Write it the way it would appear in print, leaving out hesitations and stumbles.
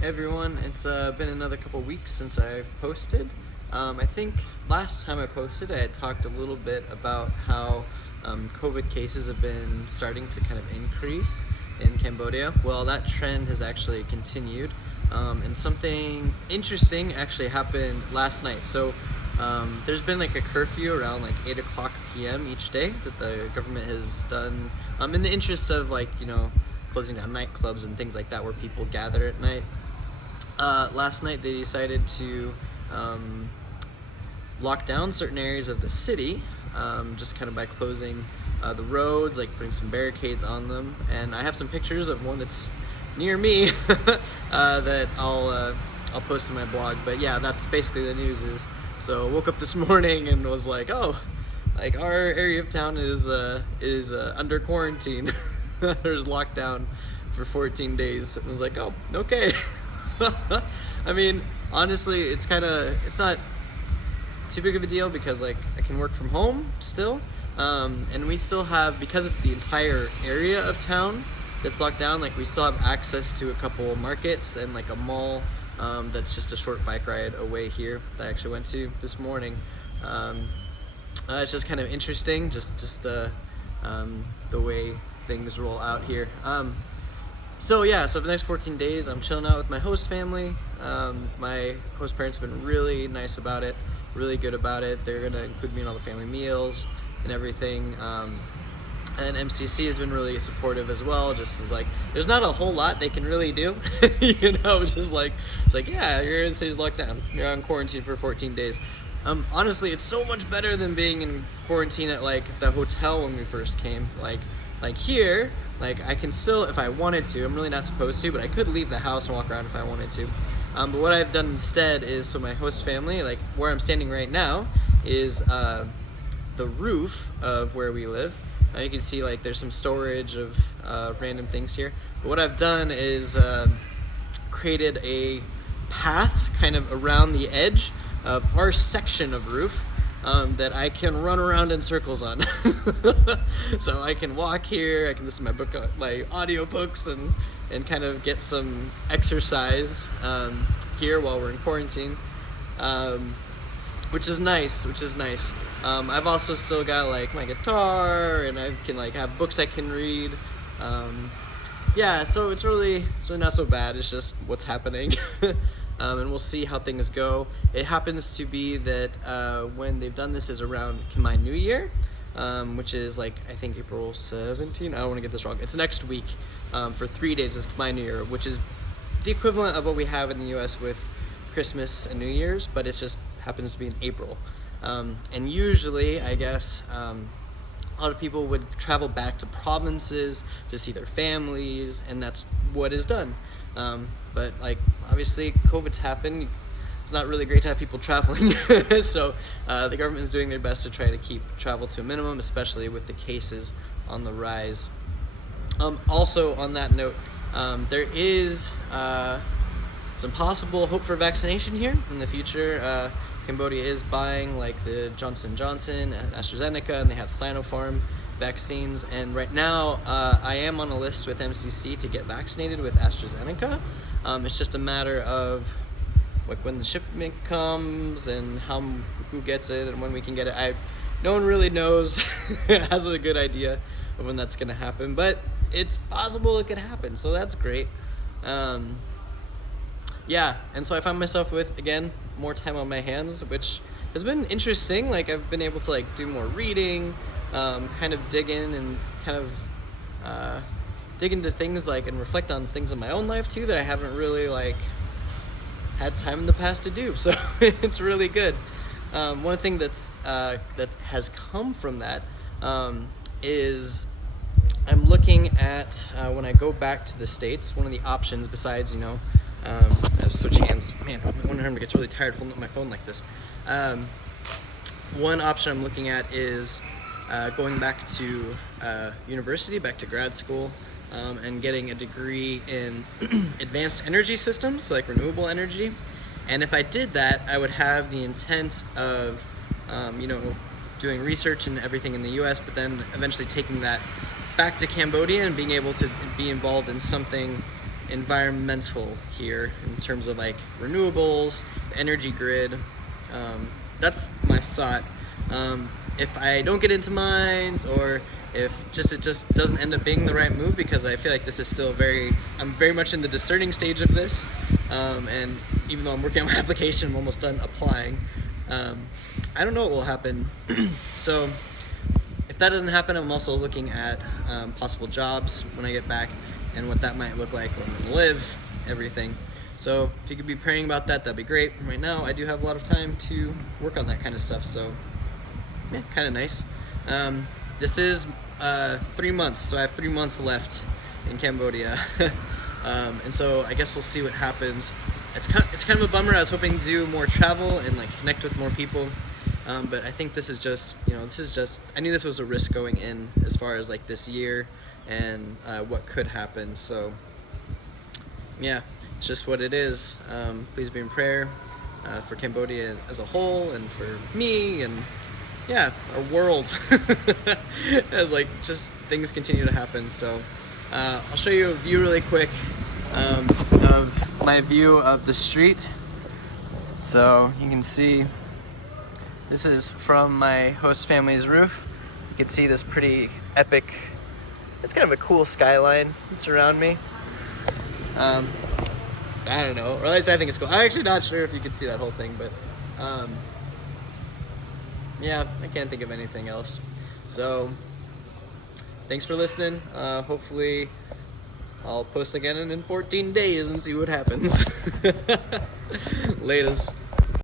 Hey everyone, it's been another couple weeks since I've posted. I think last time I posted I had talked a little bit about how COVID cases have been starting to kind of increase in Cambodia. Well, that trend has actually continued, and something interesting actually happened last night. So there's been like a curfew around like 8 o'clock p.m. each day that the government has done in the interest of closing down nightclubs and things like that where people gather at night. Last night they decided to lock down certain areas of the city, just kind of by closing the roads, like putting some barricades on them. And I have some pictures of one that's near me that I'll post in my blog. But yeah, that's basically the news is. So I woke up this morning and was like, oh, like our area of town is under quarantine. There's lockdown for 14 days. I was like, oh, okay. I mean, honestly, it's not too big of a deal because like I can work from home still, and we still have, because it's the entire area of town that's locked down, like we still have access to a couple markets and like a mall that's just a short bike ride away here that I actually went to this morning. It's just kind of interesting, just the way things roll out here. So for the next 14 days, I'm chilling out with my host family. My host parents have been really nice about it, really good about it. They're gonna include me in all the family meals and everything. And MCC has been really supportive as well. Just as like, there's not a whole lot they can really do, just like, it's like, yeah, your area city's locked down. You're on quarantine for 14 days. Honestly, it's so much better than being in quarantine at like the hotel when we first came. Like here, like I can still, if I wanted to, I'm really not supposed to, but I could leave the house and walk around if I wanted to. But what I've done instead is, so my host family, like where I'm standing right now, is the roof of where we live. You can see like there's some storage of random things here. But what I've done is created a path kind of around the edge of our section of roof that I can run around in circles on. So I can walk here, I can listen to my audio books and kind of get some exercise here while we're in quarantine, which is nice. I've also still got like my guitar, and I can like have books I can read. So it's really not so bad. It's just what's happening. And we'll see how things go. It happens to be that when they've done this is around Khmer New Year, which is like, I think April 17. I don't want to get this wrong. It's next week. For 3 days is Khmer New Year, which is the equivalent of what we have in the US with Christmas and New Year's, but it just happens to be in April. And usually, I guess, a lot of people would travel back to provinces to see their families, and that's what is done. But like, obviously COVID's happened. It's not really great to have people traveling. So the government is doing their best to try to keep travel to a minimum, especially with the cases on the rise. Also on that note, there is some possible hope for vaccination here in the future. Cambodia is buying like the Johnson & Johnson and AstraZeneca, and they have Sinopharm vaccines, and right now I am on a list with MCC to get vaccinated with AstraZeneca. It's just a matter of like when the shipment comes and who gets it and when we can get it. No one really knows has a good idea of when that's gonna happen, but it's possible it could happen, so that's great. And so I found myself with, again, more time on my hands, which has been interesting. Like I've been able to like do more reading, kind of dig in and kind of dig into things like and reflect on things in my own life too that I haven't really like had time in the past to do. So it's really good. One thing that has come from that is I'm looking at when I go back to the States, one of the options besides switch hands. Man, one arm gets really tired holding up my phone like this. One option I'm looking at is going back to university, back to grad school, and getting a degree in advanced energy systems, like renewable energy. And if I did that, I would have the intent of, doing research and everything in the US, but then eventually taking that back to Cambodia and being able to be involved in something environmental here in terms of like renewables, energy grid. That's my thought. If I don't get into mines, or if it just doesn't end up being the right move, because I feel like this is still I'm very much in the discerning stage of this, and even though I'm working on my application, I'm almost done applying. I don't know what will happen. So if that doesn't happen, I'm also looking at possible jobs when I get back, and what that might look like, where I'm gonna live, everything. So if you could be praying about that, that'd be great. Right now, I do have a lot of time to work on that kind of stuff, so yeah, kind of nice. This is 3 months, so I have 3 months left in Cambodia. And so I guess we'll see what happens. It's kind of a bummer. I was hoping to do more travel and like connect with more people, but I think this is just, I knew this was a risk going in as far as like this year and what could happen. So yeah, it's just what it is. Please be in prayer for Cambodia as a whole, and for me, and yeah, our world, as like just things continue to happen. So I'll show you a view really quick of my view of the street. So you can see, this is from my host family's roof. You can see this pretty epic, it's kind of a cool skyline that's around me. I don't know, or at least I think it's cool. I'm actually not sure if you can see that whole thing, but yeah, I can't think of anything else. So thanks for listening. Hopefully I'll post again in 14 days and see what happens. Latest.